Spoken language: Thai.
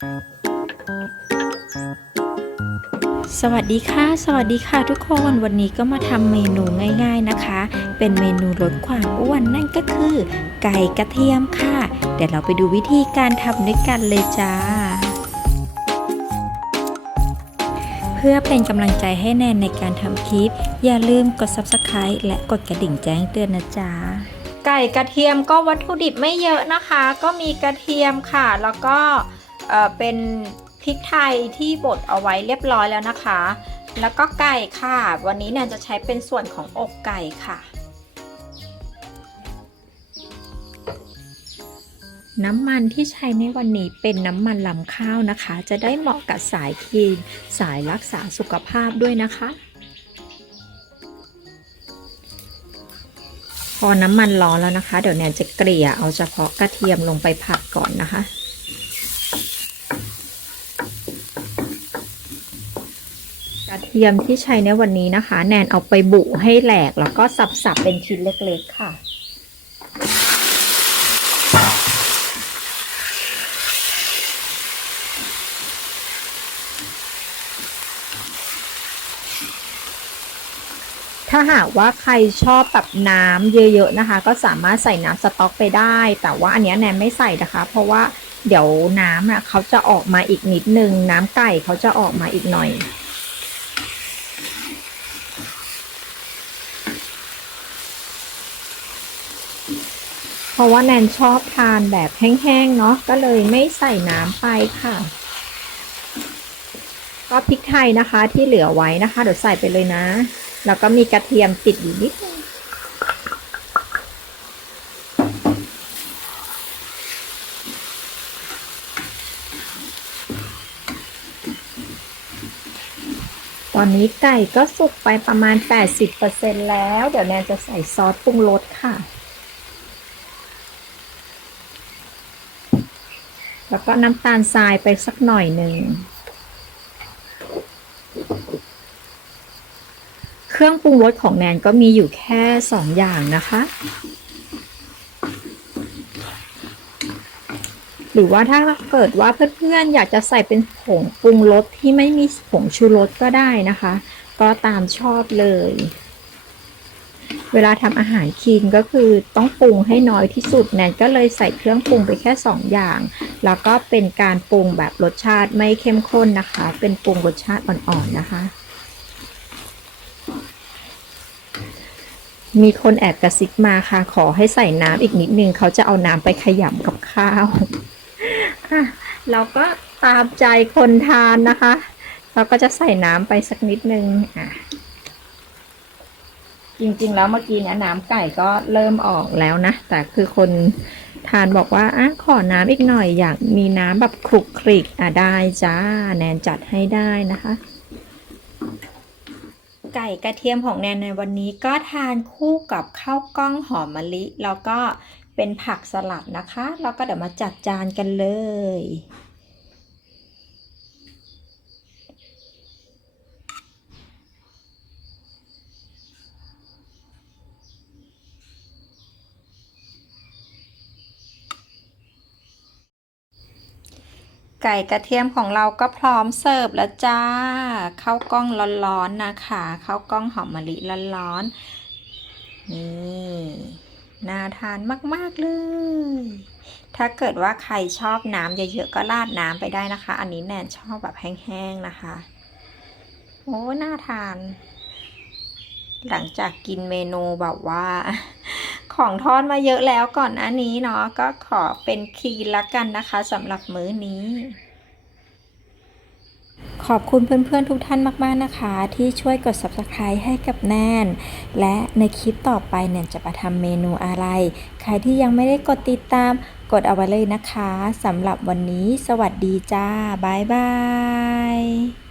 สวัสดีค่ะ สวัสดีค่ะทุกคนวันนี้ก็มาทำเมนูง่ายๆนะคะ เป็นเมนูลดความอ้วนนั่นก็คือ ไก่กระเทียมค่ะ เดี๋ยวเราไปดูวิธีการทำด้วยกันเลยจ้า เพื่อเป็นกำลังใจให้แนนในการทำคลิป อย่าลืมกด subscribe และกดกระดิ่งแจ้งเตือนนะจ๊ะไก่กระเทียมก็วัตถุดิบไม่เยอะนะคะ ก็มีกระเทียมค่ะ แล้วก็ เป็นพริกไทยที่บดเอาไว้เรียบร้อยแล้วนะคะ แล้วก็ไก่ค่ะ วันนี้แนนจะใช้เป็นส่วนของอกไก่ค่ะ น้ำมันที่ใช้ในวันนี้เป็นน้ำมันลำข้าวนะคะ จะได้เหมาะกับสายคลีนสายรักษาสุขภาพด้วยนะคะ พอน้ำมันร้อนแล้วนะคะ เดี๋ยวแนนจะเกลี่ยเอาเฉพาะกระเทียมลงไปผัดก่อนนะคะ กระเทียมที่ใช้ในวันนี้นะคะ แนนเอาไปบุให้แหลกแล้วก็สับๆเป็นชิ้นเล็กๆค่ะถ้าหากว่าใครชอบแบบน้ำเยอะๆนะคะ ก็สามารถใส่น้ำสต๊อกไปได้ แต่ว่าอันเนี้ยแนนไม่ใส่นะคะ เพราะว่าเดี๋ยวน้ำอะเขาจะออกมาอีกนิดนึง น้ำไก่เขาจะออกมาอีกหน่อย เพราะว่าแนนชอบทานแบบแห้งๆเนาะก็เลยไม่ใส่น้ำไปค่ะ ก็พริกไทยนะคะที่เหลือไว้นะคะ เดี๋ยวใส่ไปเลยนะ แล้วก็มีกระเทียมติดอยู่นิดนึง อนนี้ไก่ก็สุกไปประมาณ 80%แล้ว เดี๋ยวแนนจะใส่ซอสปรุงรสค่ะ แล้วก็น้ำตาลทรายไปสักหน่อยหนึ่ง เครื่องปรุงรสของแนนก็มีอยู่แค่สองอย่างนะคะ หรือว่าถ้าเกิดว่าเพื่อนๆอยากจะใส่เป็นผงปรุงรสที่ไม่มีผงชูรสก็ได้นะคะ ก็ตามชอบเลย เวลาทำอาหารคีนก็คือต้องปรุงให้น้อยที่สุดแนนก็เลยใส่เครื่องปรุงไปแค่สองอย่าง แล้วก็เป็นการปรุงแบบรสชาติไม่เข้มข้นนะคะ เป็นปรุงรสชาติอ่อนๆนะคะมีคนแอบกระซิกมาค่ะ ขอให้ใส่น้ำอีกนิดนึง เขาจะเอาน้ำไปขยำกับข้าว เราก็ตามใจคนทานนะคะ เราก็จะใส่น้ำไปสักนิดนึงอะจริงๆ แล้วเมื่อกี้เนี่ยน้ำไก่ก็เริ่มออกแล้วนะ แต่คือคนทานบอกว่าอะขอน้ำอีกหน่อยอยากมีน้ำแบบคลุกคลิกอะได้จ้า แนนจัดให้ได้นะคะ ไก่กระเทียมของแนนในวันนี้ก็ทานคู่กับข้าวกล้องหอมมะลิ แล้วก็ เป็นผักสลัดนะคะ แล้วก็เดี๋ยวมาจัดจานกันเลย ไก่กระเทียมของเราก็พร้อมเสิร์ฟแล้วจ้าข้าวกล้องร้อนๆนะคะข้าวกล้องหอมมะลิร้อนๆนี่ น่าทานมาก ๆ เลย ถ้าเกิดว่าใครชอบน้ำเยอะๆก็ราดน้ำไปได้นะคะ อันนี้แนนชอบแบบแห้งๆนะคะ โอ้ น่าทาน หลังจากกินเมนูแบบว่า ของทอดมาเยอะแล้วก่อนหน้านี้เนาะ ก็ขอเป็นคีนละกันนะคะสำหรับมื้อนี้ ขอบคุณเพื่อนๆทุกท่านมากๆนะคะ ที่ช่วยกด subscribe ให้กับแนน และในคลิปต่อไปแนนจะมาทำเมนูอะไร ใครที่ยังไม่ได้กดติดตามกดเอาไว้เลยนะคะสำหรับวันนี้ สวัสดีจ้า บ๊ายบาย